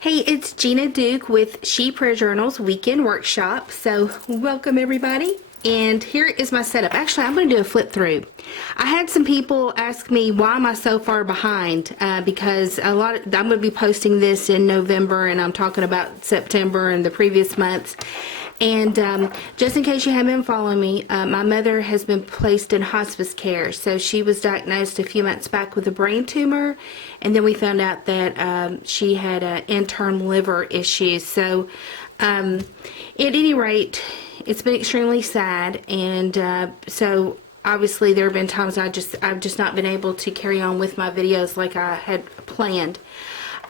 Hey, it's Gina Duke with She Prayer Journal's Weekend Workshop. So, welcome everybody. And here is my setup. Actually, I'm going to do a flip through. I had some people ask me why am I so far behind because I'm going to be posting this in November, and I'm talking about September and the previous months. And just in case you haven't been following me, my mother has been placed in hospice care. So she was diagnosed a few months back with a brain tumor, and then we found out that she had internal liver issues. So at any rate, it's been extremely sad, and so obviously there have been times I've just not been able to carry on with my videos like I had planned.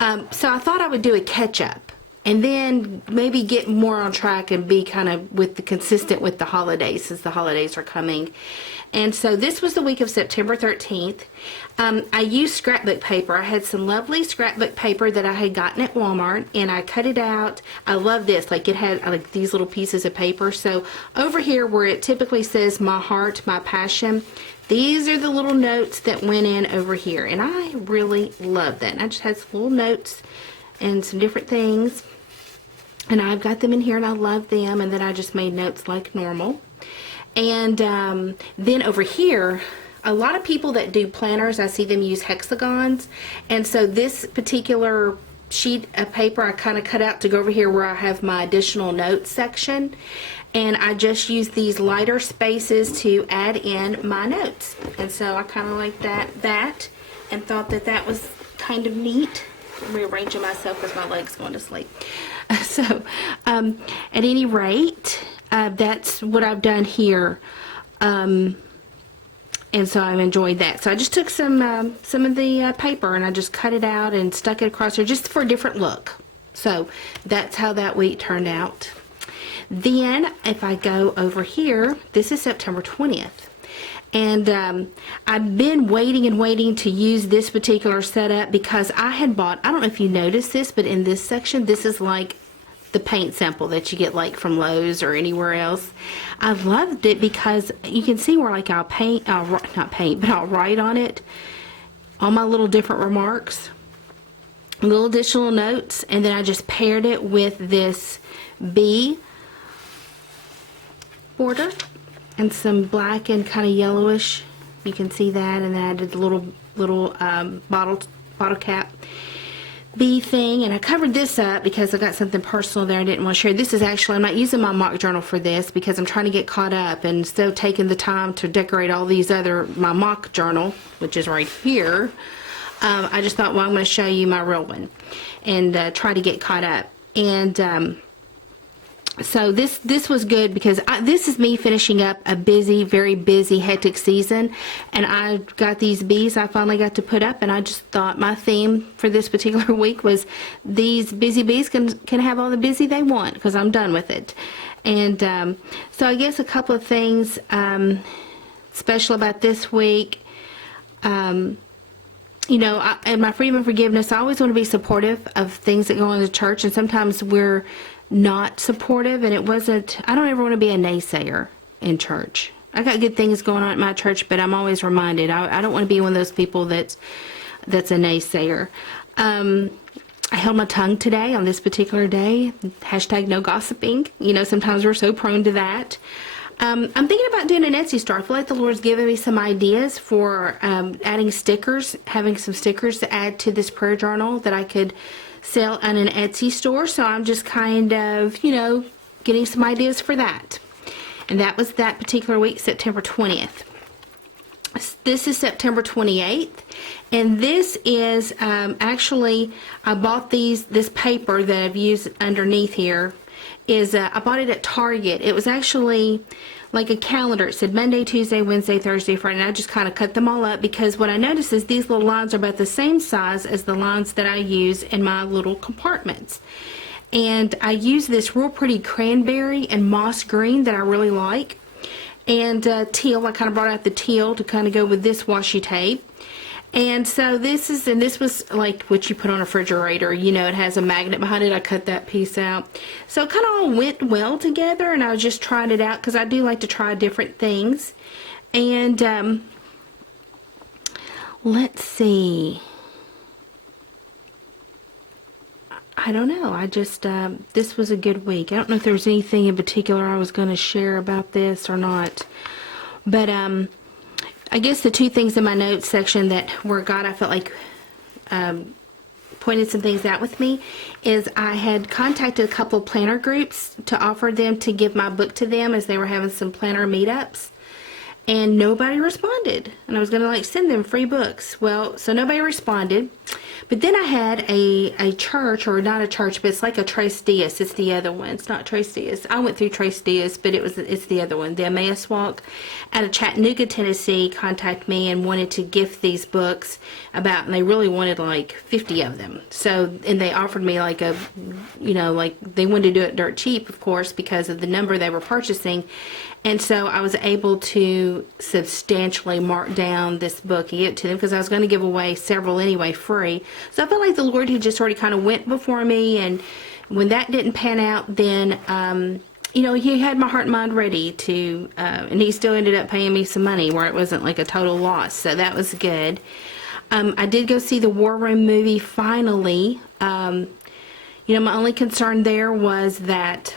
So I thought I would do a catch-up and then maybe get more on track and be kind of consistent with the holidays, since the holidays are coming. And so this was the week of September 13th. I used scrapbook paper. I had some lovely scrapbook paper that I had gotten at Walmart, and I cut it out. I love this. Like, it had like these little pieces of paper. So over here where it typically says my heart, my passion, these are the little notes that went in over here. And I really love that. And I just had some little notes and some different things. And I've got them in here, and I love them. And then I just made notes like normal. And then over here, a lot of people that do planners, I see them use hexagons. And so this particular sheet of paper I kind of cut out to go over here where I have my additional notes section. And I just use these lighter spaces to add in my notes. And so I kind of like that and thought that was kind of neat. I'm rearranging myself because my leg's going to sleep. So at any rate, that's what I've done here, and so I've enjoyed that. So I just took some of the paper and I just cut it out and stuck it across there just for a different look. So that's how that week turned out. Then if I go over here, this is September 20th. And I've been waiting to use this particular setup because I had bought, I don't know if you noticed this, but in this section, this is like the paint sample that you get like from Lowe's or anywhere else. I loved it because you can see where like I'll write on it all my little different remarks, little additional notes, and then I just paired it with this bee border and some black and kind of yellowish. You can see that, and then I did the little bottle cap bee thing, and I covered this up because I got something personal there I didn't want to share. This is actually, I'm not using my mock journal for this because I'm trying to get caught up, and instead of taking the time to decorate all these my mock journal, which is right here, I just thought, well, I'm going to show you my real one and try to get caught up. And so this was good because this is me finishing up a very busy, hectic season, and I got these bees I finally got to put up, and I just thought my theme for this particular week was these busy bees can have all the busy they want because I'm done with it. And so I guess a couple of things special about this week. You know, in my freedom and forgiveness, I always want to be supportive of things that go on in the church, and sometimes we're not supportive, and I don't ever want to be a naysayer in church. I got good things going on at my church, but I'm always reminded, I don't want to be one of those people that's a naysayer. I held my tongue today on this particular day. Hashtag no gossiping. You know, sometimes we're so prone to that. I'm thinking about doing an Etsy store. I feel like the Lord's given me some ideas for adding stickers, having some stickers to add to this prayer journal that I could sell on an Etsy store. So I'm just kind of, you know, getting some ideas for that. And that was that particular week, September 20th. This is September 28th. And this is actually, I bought this paper that I've used underneath here. I bought it at Target. It was actually like a calendar. It said Monday, Tuesday, Wednesday, Thursday, Friday, and I just kind of cut them all up because what I noticed is these little lines are about the same size as the lines that I use in my little compartments. And I use this real pretty cranberry and moss green that I really like. And teal, I kind of brought out the teal to kind of go with this washi tape. And so this was like what you put on a refrigerator. You know, it has a magnet behind it. I cut that piece out. So it kind of all went well together, and I just tried it out because I do like to try different things. And let's see. I I don't know. I just, this was a good week. I don't know if there's anything in particular I was going to share about this or not. But I guess the two things in my notes section that where God, I felt like, pointed some things out with me is I had contacted a couple of planner groups to offer them to give my book to them as they were having some planner meetups. And nobody responded. And I was going to like send them free books. Well, so nobody responded. But then I had a church, or not a church, but it's like a Tres Dias. It's the other one. It's not Tres Dias. I went through Tres Dias, but it's the other one. The Emmaus Walk out of Chattanooga, Tennessee contacted me and wanted to gift these books and they really wanted like 50 of them. So, and they offered me like like they wanted to do it dirt cheap, of course, because of the number they were purchasing. And so I was able to substantially mark down this book and give it to them because I was going to give away several anyway free. So I felt like the Lord had just already kind of went before me. And when that didn't pan out, then, He had my heart and mind ready to, and He still ended up paying me some money where it wasn't like a total loss. So that was good. I did go see the War Room movie finally. My only concern there was that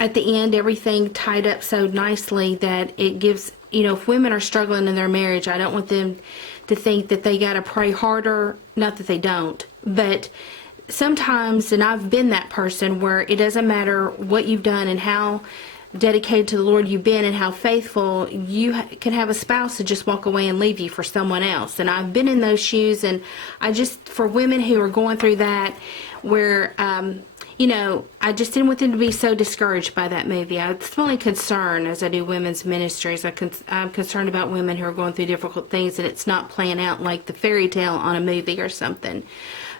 at the end, everything tied up so nicely that it gives, if women are struggling in their marriage, I don't want them to think that they got to pray harder. Not that they don't, but sometimes, and I've been that person where it doesn't matter what you've done and how dedicated to the Lord you've been and how faithful, you can have a spouse to just walk away and leave you for someone else. And I've been in those shoes, and for women who are going through that, where, I just didn't want them to be so discouraged by that movie. It's my only concern as I do women's ministries. I'm concerned about women who are going through difficult things and it's not playing out like the fairy tale on a movie or something.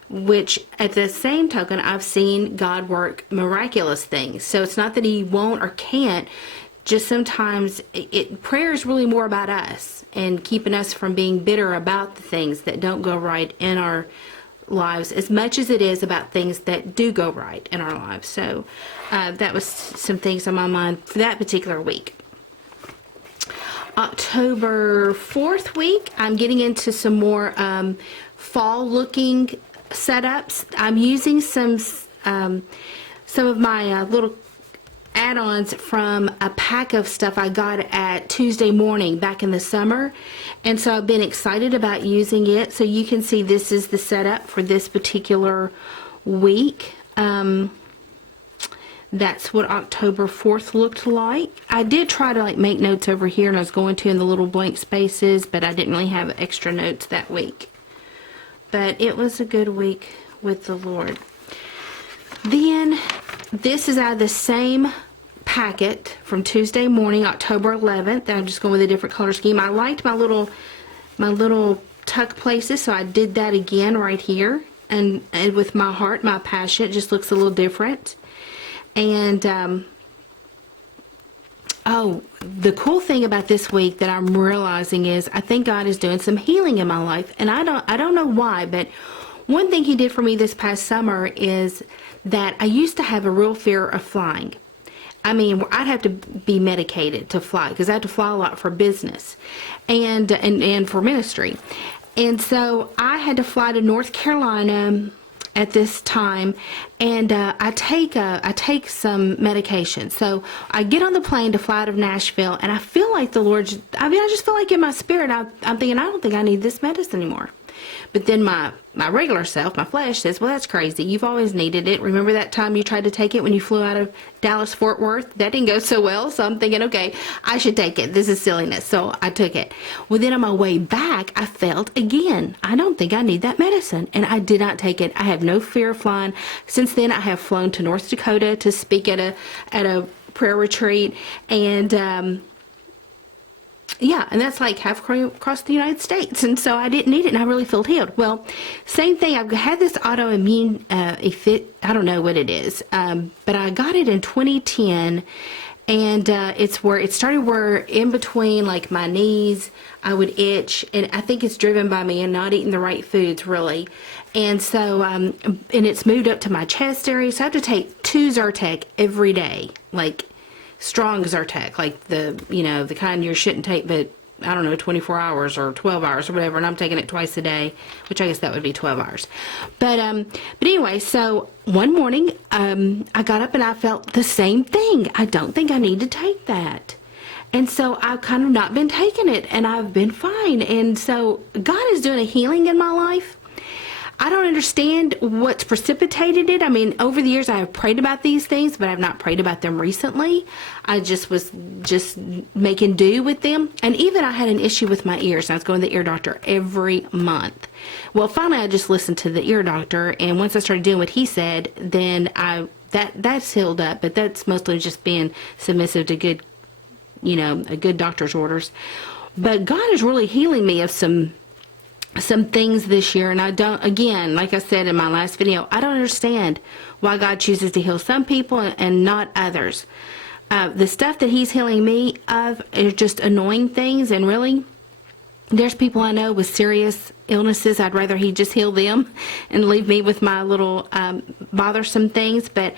Which, at the same token, I've seen God work miraculous things. So it's not that He won't or can't. Just sometimes prayer is really more about us and keeping us from being bitter about the things that don't go right in our lives as much as it is about things that do go right in our lives. So that was some things on my mind for that particular week. October 4th week, I'm getting into some more fall looking setups. I'm using some of my little add-ons from a pack of stuff I got at Tuesday Morning back in the summer, and so I've been excited about using it. So you can see this is the setup for this particular week. That's what October 4th looked like. I did try to make notes over here, and I was going to in the little blank spaces, but I didn't really have extra notes that week. But it was a good week with the Lord. Then this is out of the same packet from Tuesday Morning, October 11th. I'm just going with a different color scheme. I liked my little tuck places, so I did that again right here. And with my heart, my passion, it just looks a little different. And the cool thing about this week that I'm realizing is I think God is doing some healing in my life, and I don't know why, but one thing He did for me this past summer is that I used to have a real fear of flying. I mean, I'd have to be medicated to fly because I had to fly a lot for business and for ministry. And so I had to fly to North Carolina at this time, and I take some medication. So I get on the plane to fly out of Nashville, and I feel like the Lord, I just feel like in my spirit, I'm thinking, I don't think I need this medicine anymore. But then my regular self, my flesh, says, well, that's crazy. You've always needed it. Remember that time you tried to take it when you flew out of Dallas, Fort Worth? That didn't go so well. So I'm thinking, okay, I should take it. This is silliness. So I took it. Well, then on my way back, I felt again, I don't think I need that medicine. And I did not take it. I have no fear of flying. Since then, I have flown to North Dakota to speak at a prayer retreat. And, yeah, and that's like half across the United States. And so I didn't need it, and I really felt healed. Well, same thing. I've had this autoimmune, I don't know what it is, but I got it in 2010, and it's where it started where in between, like my knees, I would itch, and I think it's driven by me and not eating the right foods, really. And so, and it's moved up to my chest area, so I have to take 2 Zyrtec every day, like strong Zyrtec, like the kind you shouldn't take, but I don't know, 24 hours or 12 hours or whatever, and I'm taking it twice a day, which I guess that would be 12 hours. But anyway, so one morning, I got up and I felt the same thing. I don't think I need to take that. And so I've kind of not been taking it, and I've been fine. And so God is doing a healing in my life. I don't understand what's precipitated it. I mean, over the years I have prayed about these things, but I've not prayed about them recently. I just was making do with them. And even I had an issue with my ears. I was going to the ear doctor every month. Well, finally I just listened to the ear doctor, and once I started doing what he said, then that's healed up. But that's mostly just being submissive to good, a good doctor's orders. But God is really healing me of some things this year, and I don't, again, like I said in my last video, I don't understand why God chooses to heal some people and not others. The stuff that he's healing me of is just annoying things, and really, there's people I know with serious illnesses. I'd rather he just heal them and leave me with my little bothersome things, but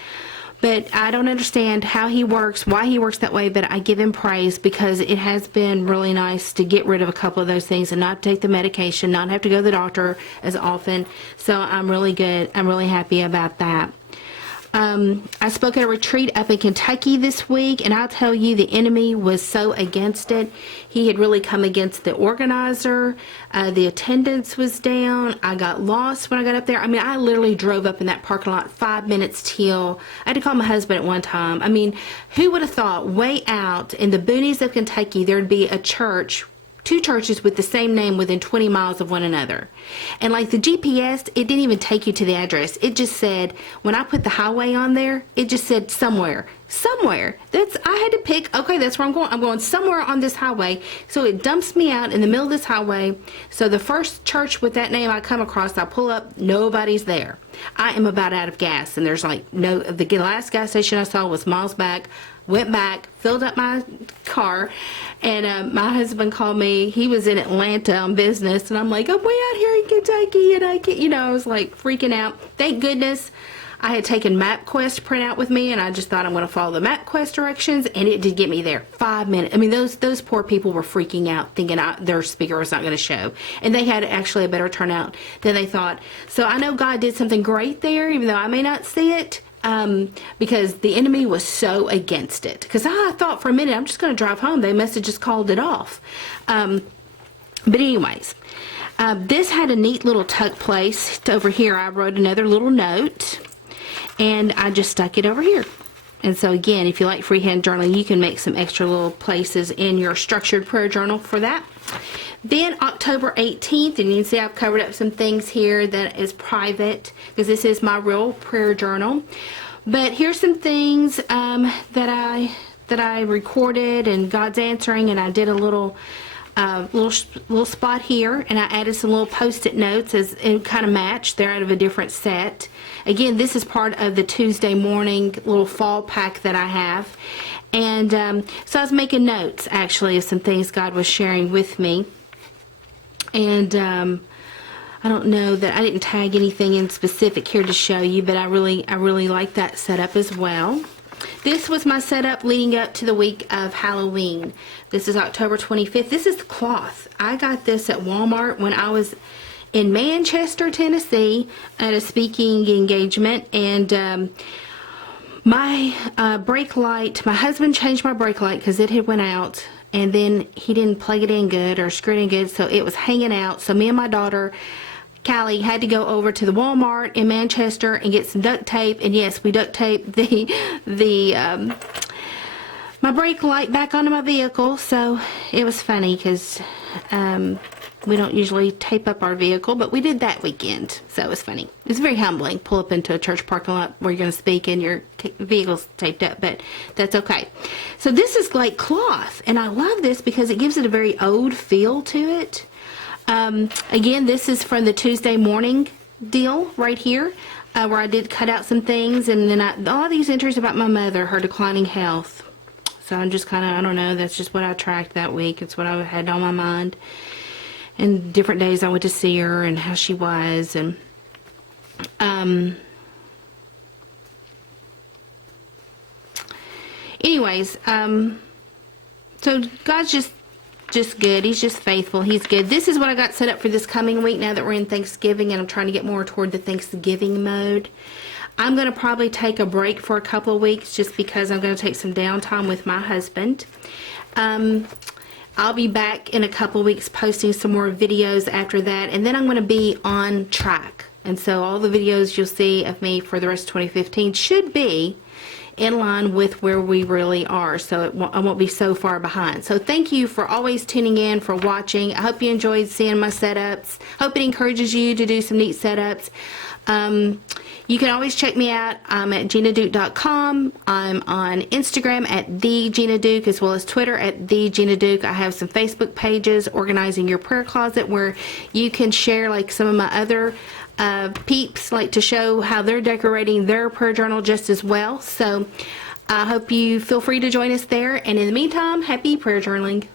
I don't understand how he works, why he works that way, but I give him praise because it has been really nice to get rid of a couple of those things and not take the medication, not have to go to the doctor as often. So I'm really good. I'm really happy about that. I spoke at a retreat up in Kentucky this week, and I'll tell you, the enemy was so against it. He had really come against the organizer. The attendance was down. I got lost when I got up there. I mean, I literally drove up in that parking lot 5 minutes till. I had to call my husband at one time. I mean, who would have thought way out in the boonies of Kentucky there'd be a church, two churches with the same name within 20 miles of one another. And like the GPS, it didn't even take you to the address. It just said, when I put the highway on there, it just said somewhere. I had to pick, okay, that's where I'm going. I'm going somewhere on this highway. So it dumps me out in the middle of this highway. So the first church with that name I come across, I pull up, nobody's there. I am about out of gas, and there's like the last gas station I saw was miles back. Went back, filled up my car, and my husband called me. He was in Atlanta on business, and I'm like, I'm way out here in Kentucky, and I can't, I was like freaking out. Thank goodness I had taken MapQuest printout with me, and I just thought I'm going to follow the MapQuest directions, and it did get me there. 5 minutes. I mean, those poor people were freaking out, thinking their speaker was not going to show, and they had actually a better turnout than they thought. So I know God did something great there, even though I may not see it. Because the enemy was so against it. Because I thought for a minute, I'm just going to drive home. They must have just called it off. But anyways, this had a neat little tuck place. Over here, I wrote another little note, and I just stuck it over here. And so again, if you like freehand journaling, you can make some extra little places in your structured prayer journal for that. Then October 18th, and you can see I've covered up some things here that is private, because this is my real prayer journal. But here's some things that I recorded, and God's answering, and I did a little spot here, and I added some little post-it notes as it kind of matched. They're out of a different set. Again, this is part of the Tuesday morning little fall pack that I have. And so I was making notes, actually, of some things God was sharing with me. And I don't know that I didn't tag anything in specific here to show you, but I really like that setup as well. This was my setup leading up to the week of Halloween. This is October 25th. This is cloth. I got this at Walmart when I was in Manchester, Tennessee at a speaking engagement, and my brake light, my husband changed my brake light because it had went out, and then he didn't plug it in good or screw it in good, so it was hanging out. So me and my daughter, Callie, had to go over to the Walmart in Manchester and get some duct tape, and yes, we duct taped my brake light back onto my vehicle. So it was funny because we don't usually tape up our vehicle, but we did that weekend, so it was funny. It's very humbling. Pull up into a church parking lot where you're going to speak and your vehicle's taped up, but that's okay. So this is like cloth, and I love this because it gives it a very old feel to it. Again, this is from the Tuesday morning deal right here, where I did cut out some things, and then all these entries about my mother, her declining health. So I'm just kind of, I don't know, that's just what I tracked that week. It's what I had on my mind. And different days I went to see her and how she was. And anyways, so God's just just good. He's just faithful. He's good. This is what I got set up for this coming week now that we're in Thanksgiving, and I'm trying to get more toward the Thanksgiving mode. I'm going to probably take a break for a couple of weeks just because I'm going to take some downtime with my husband. I'll be back in a couple of weeks posting some more videos after that, and then I'm going to be on track. And so all the videos you'll see of me for the rest of 2015 should be in line with where we really are, so I won't be so far behind. So thank you for always tuning in, for watching. I hope you enjoyed seeing my setups. Hope it encourages you to do some neat setups. You can always check me out. I'm at GinaDuke.com. I'm on Instagram at TheGinaDuke, as well as Twitter at TheGinaDuke. I have some Facebook pages, Organizing Your Prayer Closet, where you can share like some of my other peeps, like to show how they're decorating their prayer journal just as well. So I hope you feel free to join us there. And in the meantime, happy prayer journaling.